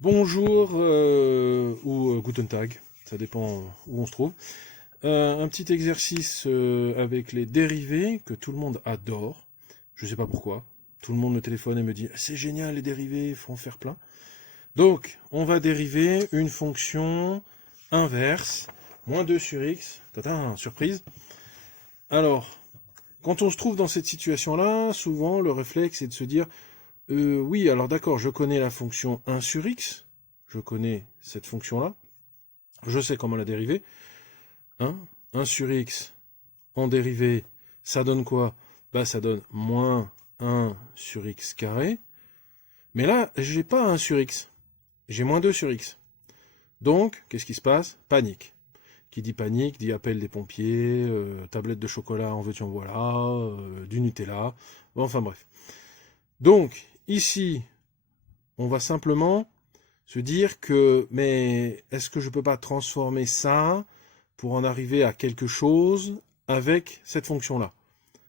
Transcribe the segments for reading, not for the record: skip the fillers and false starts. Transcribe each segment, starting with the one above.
Bonjour ou Guten Tag, ça dépend où on se trouve. Un petit exercice avec les dérivés que tout le monde adore. Je ne sais pas pourquoi. Tout le monde me téléphone et me dit c'est génial les dérivés, il faut en faire plein. Donc, on va dériver une fonction inverse, moins 2 sur x. Tata, surprise. Alors, quand on se trouve dans cette situation-là, souvent le réflexe est de se dire oui, alors d'accord, je connais la fonction 1 sur x, je connais cette fonction-là, je sais comment la dériver. 1 sur x en dérivée, ça donne quoi? Ça donne moins 1 sur x carré. Mais là, j'ai pas 1 sur x, j'ai moins 2 sur x. Donc, qu'est-ce qui se passe? Panique. Qui dit panique, dit appel des pompiers, tablette de chocolat en veux-tu en voilà, du Nutella, bon, enfin bref. Donc, ici, on va simplement se dire que, mais est-ce que je ne peux pas transformer ça pour en arriver à quelque chose avec cette fonction-là?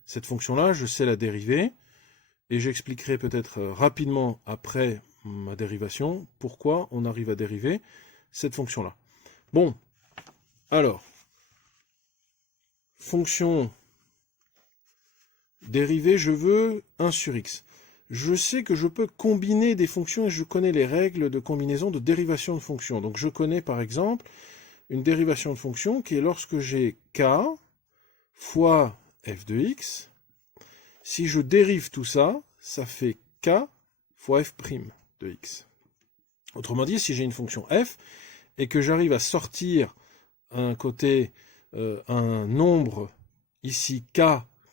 Cette fonction-là, je sais la dériver, et j'expliquerai peut-être rapidement après ma dérivation pourquoi on arrive à dériver cette fonction-là. Bon, alors, fonction dérivée, je veux 1 sur x. Je sais que je peux combiner des fonctions et je connais les règles de combinaison de dérivation de fonctions. Donc je connais par exemple une dérivation de fonction qui est lorsque j'ai k fois f de x. Si je dérive tout ça, ça fait k fois f' de x. Autrement dit, si j'ai une fonction f et que j'arrive à sortir un côté un nombre ici k,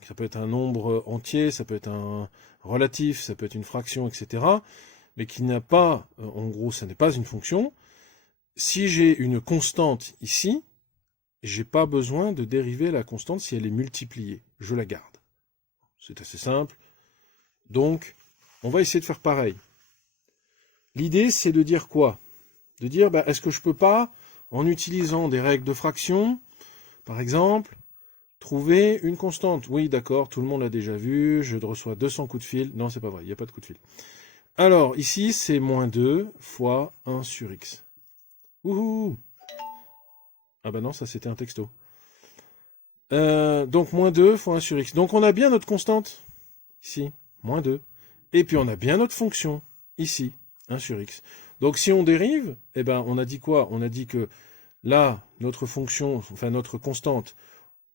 ça peut être un nombre entier, ça peut être un relatif, ça peut être une fraction, etc., mais qui n'a pas, en gros, ça n'est pas une fonction. Si j'ai une constante ici, j'ai pas besoin de dériver la constante si elle est multipliée. Je la garde. C'est assez simple. Donc, on va essayer de faire pareil. L'idée, c'est de dire quoi? De dire, est-ce que je peux pas, en utilisant des règles de fraction, par exemple, trouver une constante? Oui, d'accord, tout le monde l'a déjà vu, je reçois 200 coups de fil. Non, c'est pas vrai, il n'y a pas de coup de fil. Alors, ici, c'est moins 2 fois 1 sur x. Wouhou! Ah non, ça c'était un texto. Donc, moins 2 fois 1 sur x. Donc, on a bien notre constante, ici, moins 2. Et puis, on a bien notre fonction, ici, 1 sur x. Donc, si on dérive, on a dit quoi? On a dit que là, notre fonction, enfin notre constante,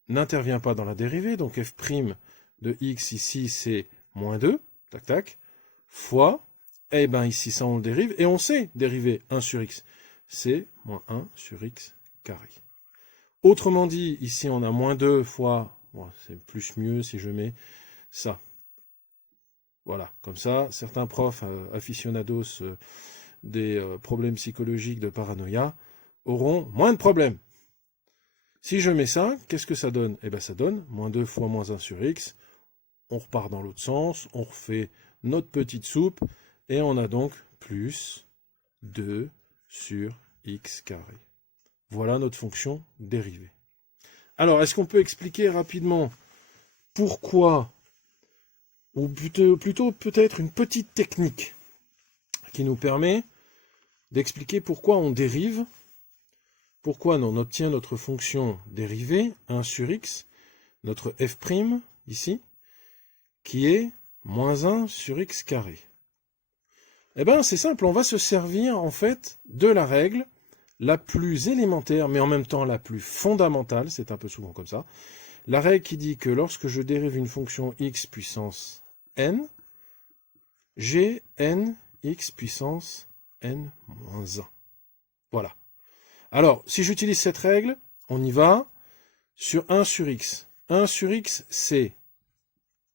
n'intervient pas dans la dérivée. Donc, f' de x, ici, c'est moins 2, tac, tac, fois, ici, ça, on le dérive. Et on sait dériver 1 sur x. C'est moins 1 sur x carré. Autrement dit, ici, on a moins 2 fois, c'est plus mieux si je mets ça. Voilà, comme ça, certains profs aficionados des problèmes psychologiques de paranoïa auront moins de problèmes. Si je mets ça, qu'est-ce que ça donne? Ça donne moins 2 fois moins 1 sur x. On repart dans l'autre sens, on refait notre petite soupe, et on a donc plus 2 sur x carré. Voilà notre fonction dérivée. Alors, est-ce qu'on peut expliquer rapidement pourquoi, ou plutôt peut-être une petite technique qui nous permet d'expliquer pourquoi on dérive, pourquoi on obtient notre fonction dérivée, 1 sur x, notre f', ici, qui est moins 1 sur x carré. C'est simple, on va se servir en fait de la règle la plus élémentaire, mais en même temps la plus fondamentale, c'est un peu souvent comme ça, la règle qui dit que lorsque je dérive une fonction x puissance n, j'ai n x puissance n moins 1. Voilà. Alors, si j'utilise cette règle, on y va sur 1 sur x. 1 sur x, c'est,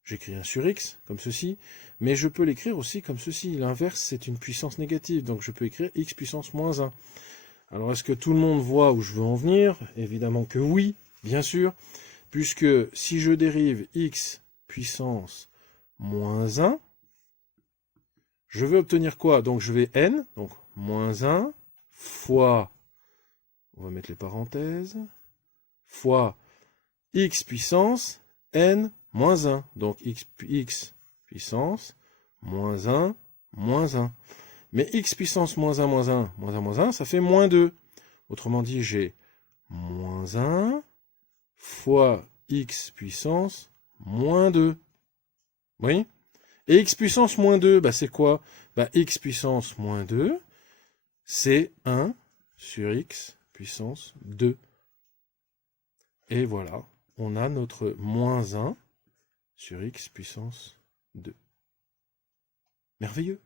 j'écris 1 sur x, comme ceci, mais je peux l'écrire aussi comme ceci. L'inverse, c'est une puissance négative, donc je peux écrire x puissance moins 1. Alors, est-ce que tout le monde voit où je veux en venir? Évidemment que oui, bien sûr, puisque si je dérive x puissance moins 1, je vais obtenir quoi? Donc, je vais n, donc moins 1, fois, on va mettre les parenthèses, fois x puissance n moins 1. Donc, x puissance moins 1 moins 1. Mais x puissance moins 1, moins 1, moins 1, moins 1, ça fait moins 2. Autrement dit, j'ai moins 1 fois x puissance moins 2. Vous voyez? Et x puissance moins 2, bah c'est quoi? Bah x puissance moins 2, c'est 1 sur x puissance 2. Et voilà, on a notre moins 1 sur x puissance 2. Merveilleux!